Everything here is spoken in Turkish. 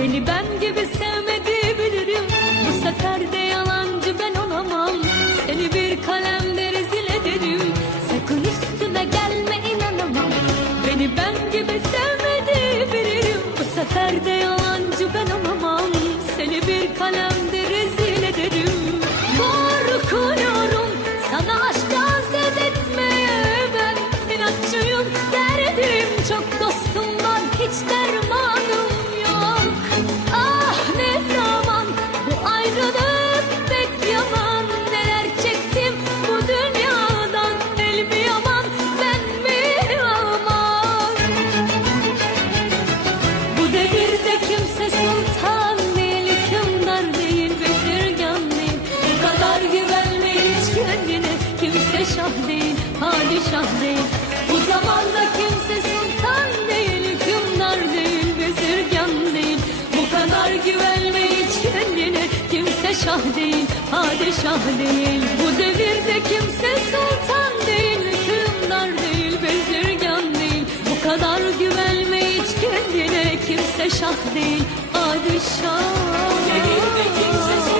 Beni ben gibi sevmedi bilirim Bu sefer de yalancı ben olamam. Seni bir kalemde rezil ederim. Sakın üstüme gelme inanamam. Beni ben gibi sevmedi bilirim Bu sefer de yalancı ben olamam. Seni bir kalem şah değil, padişah değil. Bu devirde kimse sultan değil, hükümdar değil, bezirgan değil. Bu kadar güvenme hiç kendine, kimse şah değil, padişah. Devirde kimse sultan